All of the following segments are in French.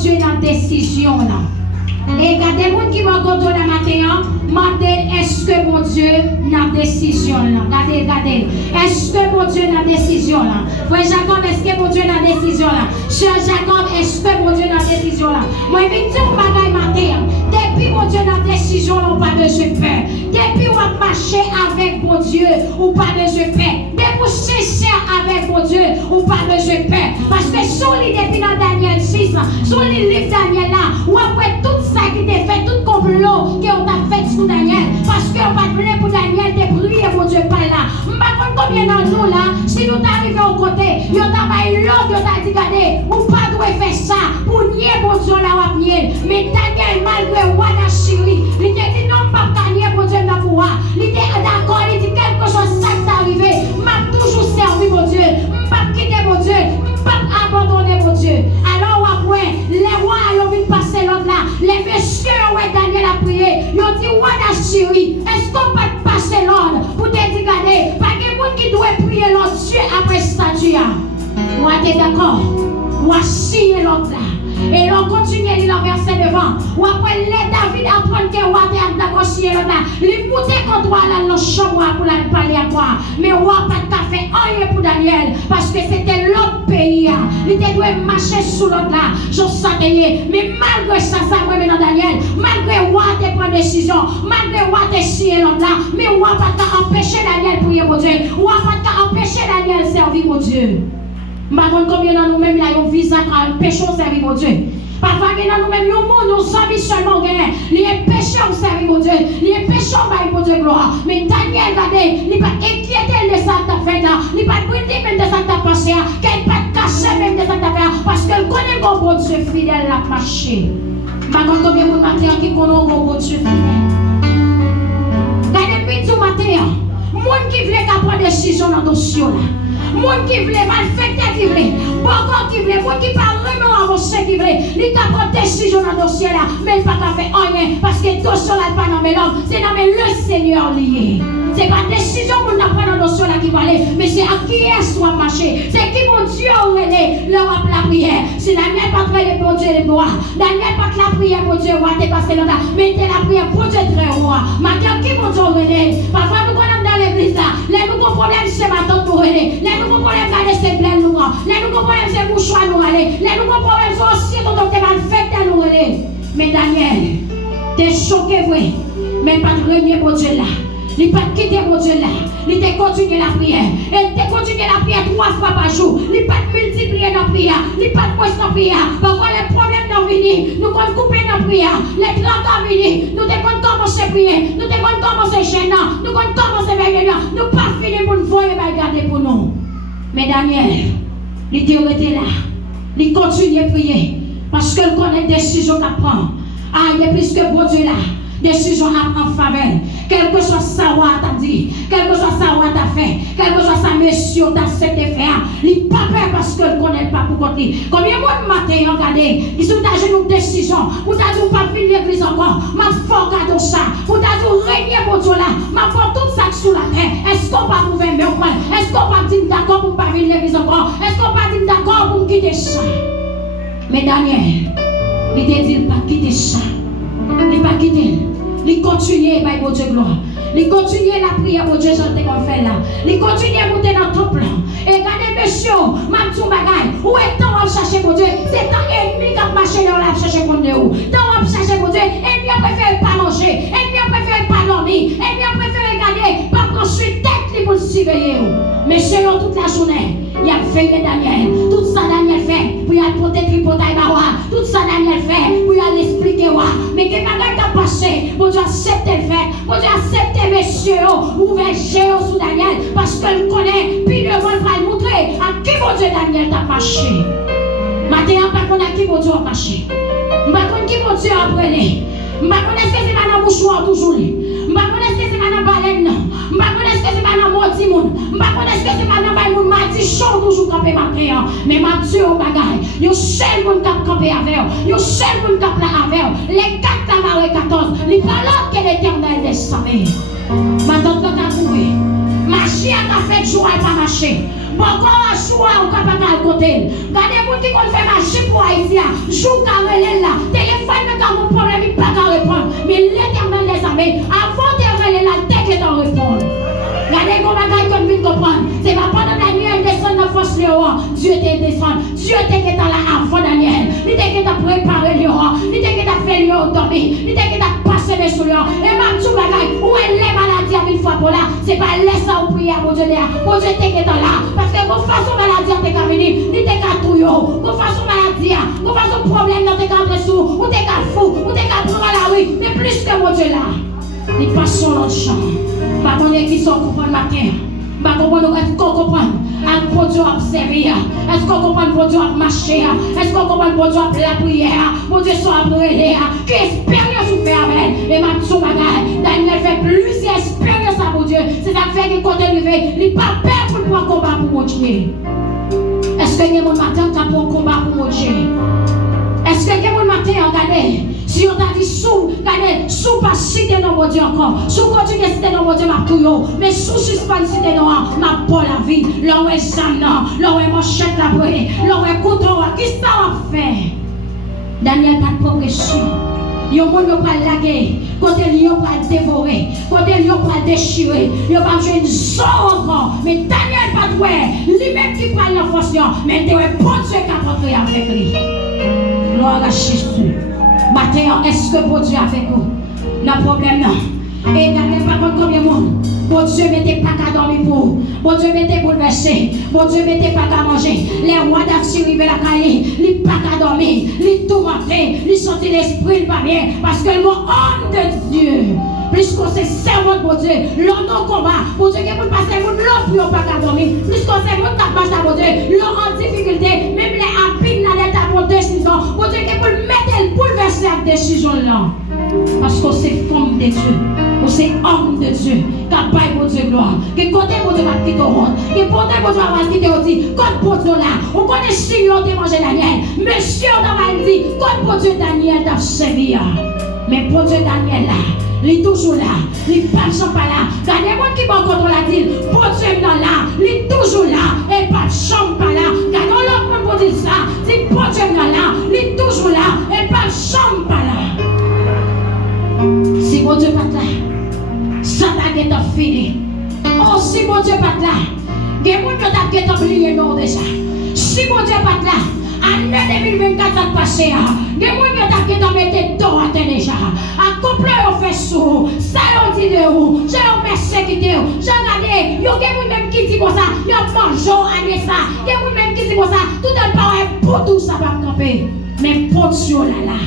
Dieu dans la décision là. Et quand des gens qui vont contrôler la matin, demandez est-ce que mon Dieu dans la décision là. Regardez. Est-ce que mon Dieu dans la décision là? Frère Jacob, est-ce que mon Dieu dans la décision là? Cher Jacob, est-ce que mon Dieu dans la décision là? Moi, je vais dire un bagage matin. Depuis mon Dieu dans la décision là, on n'a pas besoin de peur. Depuis on va marcher avec mon Dieu, on n'a pas besoin de peur. Depuis on sincère avec mon Dieu, on n'a pas besoin de peur. Parce que sur les depuis dans Daniel 6, sur les livres Daniel là, ou après tout ça qui t'est fait, tout complot qu'on a fait sur Daniel, parce qu'on va prier pour Daniel, de prier pour Dieu par là. Je ne sais pas combien de nous là, si nous arrivons au côté, nous avons l'autre, nous avons dit, regardez, ou pas doit faire ça, pour nier pour Dieu là, ou nier. Mais Daniel, malgré Wada Chiri, il a dit non, pas nier pour Dieu là pour moi. Il était d'accord, il dit quelque chose, ça qui est arrivé, m'a toujours servi mon Dieu, je ne pas quitter mon Dieu, je ne pas abandonner mon Dieu. Alors après, les rois, ils ont vu passer l'autre là, les messieurs, ouais, Daniel a prié, ils ont dit, Wada Chiri, est-ce qu'on peut passer l'ordre pour te dire, regardez, pas que monde qui doit prier l'autre Dieu après statue. Ou êtes d'accord? Ou à signer l'autre là. Et l'on continue à lire le verset devant. Ou après, les David apprend que roi est d'accord signer l'autre là. Il montait contre toi là dans la chambre pour aller parler à toi. Mais roi pas de fait rien pour Daniel. Parce que c'était l'autre pays. Il devait marcher sous l'autre là. Je sentais. Mais malgré ça, ça me met dans Daniel. Malgré roi te prend décision. Malgré roi te signer l'autre là. Mais roi pas empêcher Daniel prier pour Dieu. Roi pas empêcher Daniel servir pour Dieu. Je ne sais pas combien de nous-mêmes là, ont visé à pécher au service de Dieu. Parfois, dans nous-mêmes, nous sommes seulement gagnés. Il est péché au service de Dieu. Il est péché au pour Dieu gloire. Mais Daniel, regardez, il n'est pas inquiété de ça que tu as fait là. Il n'est pas brûlé même de ça que tu as passé. Il n'est pas caché même de ça que tu as fait. Parce qu'il connaît le bon Dieu fidèle à marcher. Je ne sais pas combien de matin qui connaît le bon Dieu fidèle. Regardez, depuis tout matin, les gens qui veulent prendre des décisions dans le dossier là. Moun qui voulait malfecter qui voulait, beaucoup qui voulait, moun qui parle vraiment avancé qui voulait, il t'a pris décision dans le dossier là, mais il n'a pas fait rien parce que le dossier là n'est pas dans mes langues, c'est dans le Seigneur lié. C'est pas décision qu'on n'a pas dans le dossier là qui va aller, mais c'est à qui est soit marché, c'est qui mon Dieu aurait leur a la prière. Si Daniel pas prier pour Dieu les bois, Daniel pas la prière pour Dieu, roi, t'es passé là, mais t'es la prière pour Dieu très roi. Maintenant qui mon Dieu aurait, parfois nous connaissons dans l'église là, les nouveaux problèmes c'est ma tante pour aider. Les nouveaux problèmes, c'est plein de nous. Les nouveaux problèmes, c'est mouchoir nous aller. Les nouveaux problèmes, c'est aussi quand on te mal fait à nous aller. Mais Daniel, t'es choqué, oui. Mais pas de régner pour Dieu là. Il n'a pas quitté pour Dieu là. Il a continué la prière. Il a continué la prière 3 fois par jour. Il n'a pas multiplié la prière. Il n'a pas de poste dans la prière. Parfois, les problèmes sont venus. Nous avons coupé la prière. Les plans sont venus. Nous avons commencé à prier. Nous avons commencé à gêner. Nous avons commencé à veiller. Nous n'avons pas fini pour nous voir et regarder pour nous. Mais Daniel, il était là. Il continue à prier. Parce qu'il connaît des décisions qu'il prend. Ah, il y a plus que bon Dieu là. Décision en faveur. Quel que soit ça, t'a dit, quel que soit ça, t'a fait, quel que soit ça, monsieur, t'a accepté faire. Il n'est pas peur parce qu'il ne connaît pas pour côté. Combien de matin, regardez, ils sont dans une décision. Vous t'avez dit, pas venir l'église encore. Ma foi, cadeau ça. Vous t'avez dit, régner pour Dieu là. Ma foi, tout ça sur la terre. Est-ce qu'on va trouver mieux? Est-ce qu'on va dire d'accord pour ne pas venir l'église encore? Est-ce qu'on va dire d'accord pour quitter ça? Mais Daniel, il ne dit pas quitter ça. Il ne pas quitter. Il continue par mon Dieu gloire. Il continue la prière pour Dieu, j'entends qu'on fait là. Il continue à monter dans ton plan. Et regardez, monsieur, ma petite bagaille, où est-ce qu'on va chercher pour Dieu? C'est un ennemi qui a marché là, on va chercher pour Dieu. Tant on va chercher pour Dieu, ennemi a préféré pas manger, ennemi a préféré pas dormir, ennemi a préféré regarder, pas construire tête pour le surveiller. Monsieur, toute la journée, il a veillé Daniel. Tout ça Daniel fait pour y aller porter tripotaille barois. Tout ça Daniel fait pour y aller expliquer. Mais que bagaille t'a passé, pour Dieu accepter le fait, pour Dieu accepter messieurs, ouvert géo sous Daniel, parce qu'elle connaît, puis devant le va montrer à qui mon Dieu Daniel t'a marché. Maintenant, on ne connaît pas qui mon Dieu a marché. On ne connaît pas qui mon Dieu a brûlé. On ne connaît pas si c'est dans le mouchoir toujours. On ne connaît pas si c'est dans la baleine. On ne connaît pas si c'est dans le morti. On ne connaît pas si c'est dans le monde. Mardi chaud toujours campé matin. Mais ma Dieu au bagaille. Il y a seul monde qui a campé avec. Il y a seul monde qui a campé avec. Les 4 tamarés 14. Les valeurs que l'Éternel descendait. Ma tante a trouvé. Ma chien a fait joie et pas marcher. Pourquoi on a choix au capable à côté? Regardez les gens qui ont fait marcher pour Haïti. Joue carré Dieu te descend. Dieu te qui là avant Daniel. Il te qui t'a préparé le roi. Il te qui t'a fait le dormir. Il te qui t'a passé mes sous l'or. Et ma tout bagaille, où est les maladies à 1000 fois pour là? C'est pas laisse ça ou prier à mon Dieu là. Mon Dieu te qui là. Parce que vos façons maladie à te venir, il te qui tout yo. Vos façons maladie, vos façons problème dans tes cadres sous, ou t'es qu'à fou, ou t'es qu'à prendre la rue, mais plus que mon Dieu là. Il passe sur l'autre champ. Pas qu'on est qui sont comprendre matin. Pas qu'on comprend. Est-ce qu'on Dieu observer? Est-ce qu'on comprend pour Dieu marcher? Est-ce qu'on comprend pour Dieu la prière? Pour Dieu soit brûlé. Quelle expérience vous faites avec elle? Et ma tout bagaille. Daniel fait plusieurs expériences à mon Dieu. C'est ça qui fait qu'il compte lever. Il n'a pas peur pour pouvoir combattre pour mon Dieu. Est-ce que mon matin tu as pour combat pour mon Dieu? Est-ce que mon matin regardez? Si on t'a dit sous, regardez, sous pas citer dans mon Dieu encore, sous continuer à citer dans mon Dieu ma touyo, mais sous suspend citer dans ma pour la vie, là où est Sam, là où est manchette la brûlée, là où est couteau, qui ça va faire? Daniel pas de progression. Yo monde yo pas laguer, côté lion pas dévorer, côté lion pas déchirer, yo pas jouer une zone encore, mais Daniel pas doué, lui-même qui prend la force, mais tu es bon Dieu qui a rentré avec lui. Gloire à Jésus. Matin, est-ce que bon Dieu a fait quoi? Non problème non. Et regardez pas combien de monde. Bon Dieu mettez pas qu'à dormir pour. Bon Dieu mettez bouleversé. Bon Dieu mettez pas qu'à manger. Les rois d'Afsir arrivent la caille. Ils pas qu'à dormir. Ils tourmentés. Ils sentent l'esprit pas bien. Parce que le mot homme de Dieu. Plus qu'on se servant de bon Dieu. L'homme au combat. Bon Dieu qui peut passer mon l'homme pour pas qu'à dormir. Plus qu'on se monte à marche à bon Dieu. L'homme en difficulté. Même les habits dans l'état pour décision. Bon Dieu qui peut mettre le bouleverser la décision là. Parce qu'on c'est femme de Dieu. On c'est homme de Dieu. Capable pour Dieu gloire. Que côté pour Dieu va quitter au monde. Que côté pour Dieu va quitter au dit. Côté pour Dieu là. On connaît si on a mangé Daniel. Monsieur on va dire. Côté pour Dieu Daniel t'a servi. Mais pour Dieu Daniel là. Il est toujours là. Il ne passe pas là. Quand il y a des gens qui vont contre la ville. Pour Dieu là. Il est toujours là. Et pas de chambre pas là. Quand on l'autre pour dire ça. C'est pour Dieu là. Il est toujours là. Et pas de chambre pas là. Si mon Dieu pas là. Ça t'a fini. Oh, si mon Dieu pas là, il y a des gens qui ont oublié nous déjà. Si mon Dieu pas là, année 2024 ça passé. Il y a des gens qui ont mis dedans à terre déjà. À couple, on fait sous. Ça, on dit de où? J'ai un merci qui dit où? J'ai regardé. Il y a des gens qui disent comme ça. Il y a mangé année ça. Il y a des gens qui disent comme ça. Tout le temps, pour tout ça va camper. Mais pour Dieu là.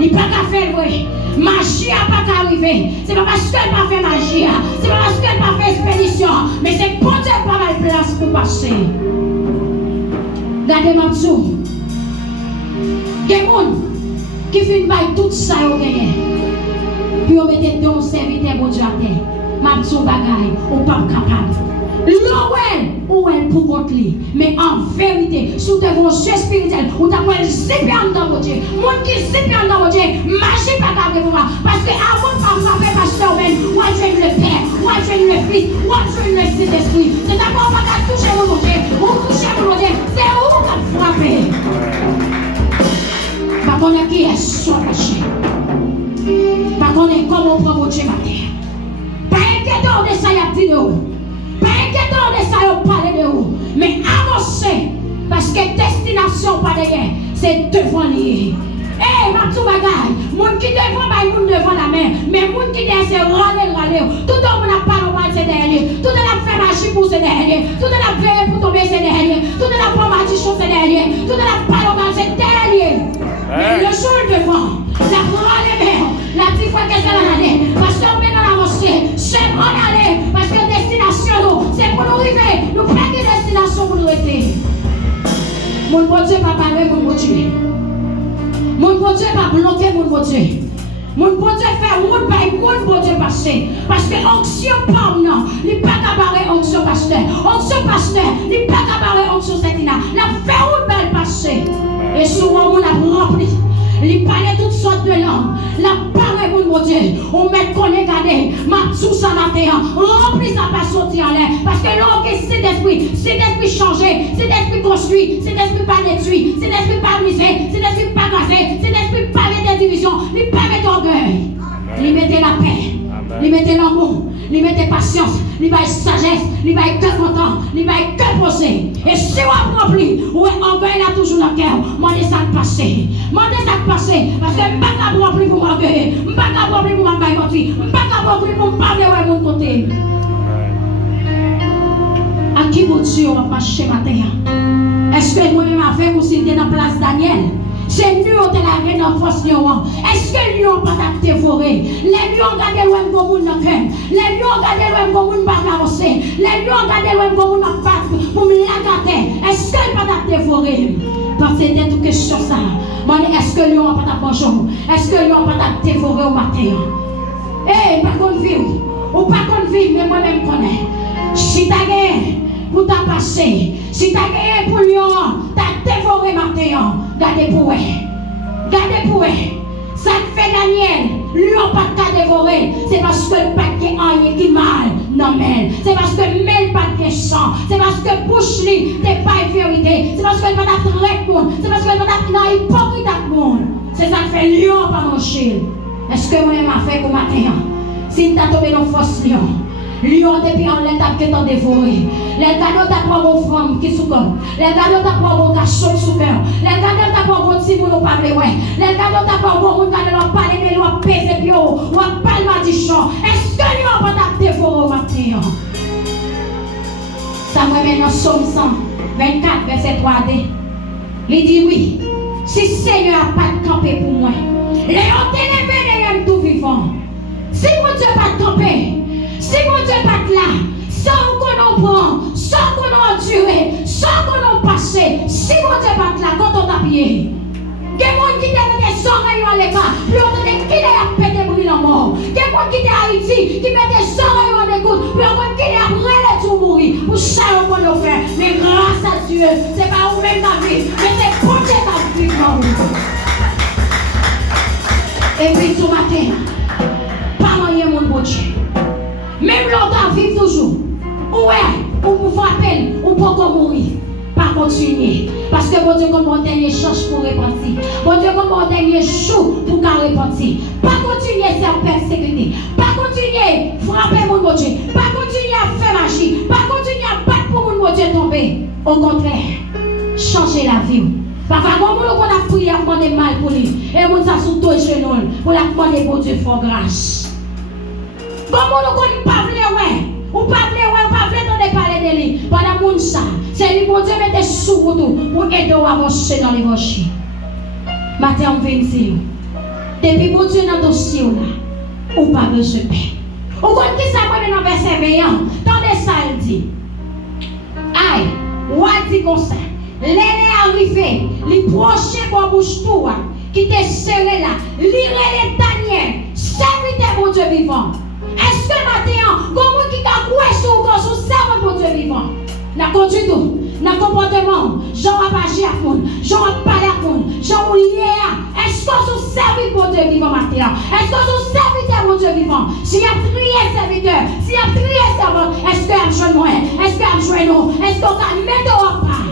Il n'y a pas qu'à faire, oui. Magie n'a pas qu'à arriver. C'est pas parce qu'elle n'a pas fait magie. C'est pas parce qu'elle n'a pas fait expédition. Mais c'est pour Dieu pas mal de place pour passer. Regardez-moi tout. Il y a des gens qui finissent par tout ça au gagné. Puis on met dans le serviteur pour Dieu à terre. Ma petite bagaille, on n'est pas capable. Où elle pour votre lit. Mais en vérité, sous tes vos yeux spirituels, où t'as pas zipé en dans votre Dieu. Mon qui zipé en dans votre Dieu, marchez pas capable pour moi. Parce que avant de frapper pasteur même, ou elle fait le Père, ou elle fait le Fils, ou elle fait le Saint-Esprit. C'est d'abord pas qu'à toucher mon Dieu, ou toucher mon Dieu. C'est où qu'à frapper. Pas qu'on est qui est soit caché. Pas qu'on est comme on prend votre Dieu matin. Pas inquiétant de ça, il y a dit de où. Pas inquiétant de ça, on parle de vous. Mais avancez. Parce que destination pas derrière. C'est devant lui. Eh, ma tout bagaille. Moun qui devant, moun devant la main. Mais moun qui derrière, c'est râler. Tout le monde n'a pas le mal, c'est derrière. Tout le monde a fait magie pour c'est derrière. Tout le monde a fait pour tomber, c'est derrière. Tout le monde a fait magie pour c'est derrière. Tout le monde a pas le mal, c'est derrière. Mais le jour devant, la râler même. La petite fois qu'elle est l'année. Parce qu'on met dans l'avancée. C'est en aller. Parce que destination, c'est pour nous arriver. Nous prenons des destinations pour nous rester. Mon bon Dieu va parler, mon bon Dieu. Mon bon Dieu va bloquer, mon bon Dieu. Mon bon Dieu fait route par mon bon Dieu passer. Parce que onction pomme, non. Il n'est pas cabaret onction pasteur. Onction pasteur, il n'est pas cabaret onction setina. La fait route belle passer. Et souvent, on a rempli. Il parlait toutes sortes de langues. La parole, mon Dieu, on met qu'on est gardé. Ma sous ça matin, rempli ça pas sortir en l'air. Parce que l'homme c'est d'esprit changé, c'est d'esprit construit, c'est d'esprit pas détruit, c'est d'esprit pas brisé, c'est d'esprit pas gazé, c'est d'esprit pas mettre division, il pas mettre orgueil. Il mettait la paix, il mettait l'amour, il mettait patience, il mettait sagesse, il mettait cœur content, il mettait cœur déposer. Et si on remplit, ou orgueil là toujours dans le cœur, demandez ça de passer. Demandez ça de passer. Parce que je ne peux pas remplir pour m'orgueiller. Je ne peux pas remplir pour m'orgueiller. Je ne peux pas remplir pour me parler de mon côté. À qui vous Dieu va marcher matin? Est-ce que moi-même avec ou si tu es dans la place Daniel? C'est nous qui avons la reine en force lion. Est-ce que nous n'avons pas dévoré? Les lions ont gardé loin de mon dans le cœur. Les lions ont gardé loin de mon pas carrosser. Les lions ont gardé loin de mon battre pour me l'agater. Est-ce que nous n'avons pas dévoré? Parce que c'est une question ça. Est-ce que nous n'avons pas bonjour? Est-ce que nous n'avons pas dévoré au matin? Eh, pas qu'on vivre. Ou pas qu'on vivre, mais moi-même connais. Si tu as gagné pour t'en passer, si tu as gagné pour lion, tu as dévoré matin. Gardez pour eux. Gardez pour eux. Ça fait Daniel. Lui, on pas qu'à dévorer. C'est parce que le paquet en qui mal. Non, mais. C'est parce que mêle pas de sang. C'est parce que bouche li, t'es pas une vérité. C'est parce que le pas d'être monde. C'est parce que le pas d'être hypocrite à monde. C'est ça qui fait lion par mon chien. Est-ce que moi-même a fait pour matin? Si tu as tombé dans force lion. Lion depuis en l'étape qui t'ont dévoré. Les cadeaux t'as pas vos femmes qui sont comme. Les cadeaux t'as pas vos cachons sous cœur. Les cadeaux t'as pas vos petits pour nous parler. Les cadeaux t'as pas vos monde qui nous parler de nous peser puis ou parler maldition. Est-ce que Lion va t'a dévorer au matin? Ça me met dans Somme 124 verset 3d. Il dit oui. Si Seigneur n'a pas campé pour moi. Léon t'es levé de tout vivant. Si mon Dieu pas campé. Si mon Dieu pas là, sans qu'on en prend, sans qu'on en endure, sans qu'on en passe, si mon Dieu pas là, quand on a pied, il y a des gens qui ont des oreilles à l'écart, puis on a des qui ont pété brûlé en mort. Il y a des gens qui sont à Haïti, qui mettent des oreilles en écoute, puis on a qui ont brûlé tout mourir. Pour ça, on peut le faire. Mais grâce à Dieu, ce n'est pas vous-même ta vie, mais c'est pour Dieu ta vie. Et puis tout matin, pas moyen mon bon Dieu. Même longtemps, vivre toujours. Ouais, ou pour frapper, ou pour mourir. Pas continuer. Parce que bon Dieu, comme mon dernier chance pour repentir. Bon Dieu, comme mon dernier jour pour repentir. Pas continuer à faire persécuter. Pas continuer à frapper mon bon Dieu. Pas continuer à faire magie. Pas continuer à battre pour mon bon Dieu tomber. Au contraire, changer la vie. Parfois, quand on a prié, on a demandé mal pour lui. Et on a sous tous les genoux pour la demander bon Dieu fort grâce. Comment nous ne pas ou pas parler de lui. Pendant que ça, c'est lui bon Dieu mettre sous pour aider à avancer dans l'évangile. Matin, on vient ici. Depuis bon Dieu dans le dossier, ou pas besoin de paix. Ou quand qui ça va dans le verset 20, tendez ça, il dit. Aïe, ou a dit comme ça. L'année arrivée, les prochains pour bouche tout, qui t'est serré là, lire les Daniel, serviteur pour Dieu vivant. Est-ce que maintenant, comment qui a coué sur servant pour Dieu vivant? N'a conduit tout, n'a comportement, Jean a pas à monde, Jean a parlé à monde, Jean a lié. Est-ce que vous servez pour Dieu vivant maintenant? Est-ce que vous serviteur pour Dieu vivant? S'il y a prié serviteur, s'il y a prié servant, est-ce que vous avez joué moi? Est-ce que vous avez joué nous? Est-ce que vous avez mis au pas?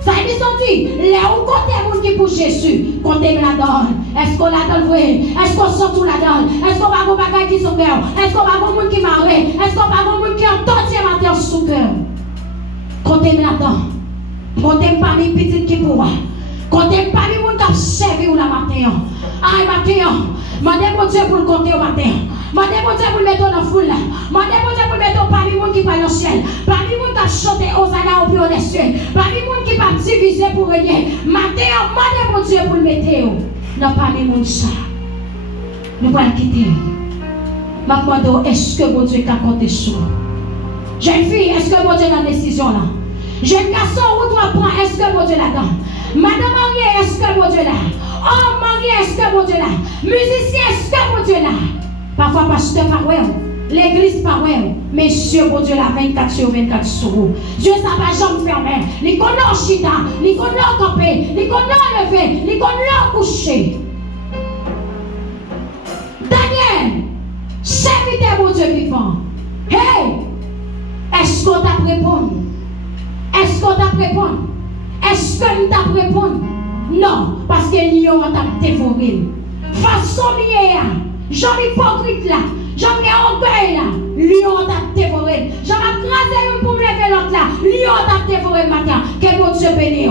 Ça dit senti, les où côté monde qui pour Jésus, côté la donne. Est-ce qu'on la donne vrai? Est-ce qu'on sort tout la donne? Est-ce qu'on va avoir des bagages qui sont cœur? Est-ce qu'on va avoir des gens qui marrent? Est-ce qu'on va avoir des gens qui ont entier matin sous cœur? Côté la donne. Côté parmi les petites qui pour moi. Côté parmi les gens qui ont servi ou la matin. Aïe matin. Mandez mon Dieu pour le compter au matin. Mandez mon Dieu pour le mettre dans la foule. Mandez mon Dieu pour le mettre parmi les gens qui parlent au ciel. Parmi les gens qui ont chanté aux années au plus des cieux. Parmi les gens qui ont divisé pour régner. Matin, mandez mon Dieu pour le mettre. N'a pas mis mon ça. Nous allons quitter. Je me demande, est-ce que mon Dieu a compté sur nous? Jeune fille, est-ce que mon Dieu a la décision là? Jeune garçon, où tu apprends, est-ce que mon Dieu l'a donne? Madame mariée, est-ce que mon Dieu l'a? Homme marié, est-ce que mon Dieu l'a? Musicien, est-ce que mon Dieu l'a? Parfois, pasteur, pas ouais. L'église, pas ouais. Messieurs, mon Dieu l'a 24 sur 24 sur vous. Dieu, ça va jamais fermer. Les connaît chita, les connaît campé, les connaît levé, les connaît couché. Daniel, serviteur mon Dieu vivant. Hey, est-ce qu'on t'a répondu? Est-ce qu'on t'a répondu? Est-ce que nous t'a répondu? Non, parce que lion t'a dévoré. Façon liée, j'en hypocrite là, j'en ai orgueil là, lion t'a dévoré. J'en ai crasé une pour me lever l'autre là, lion t'a dévorer le matin. Que bon Dieu bénisse.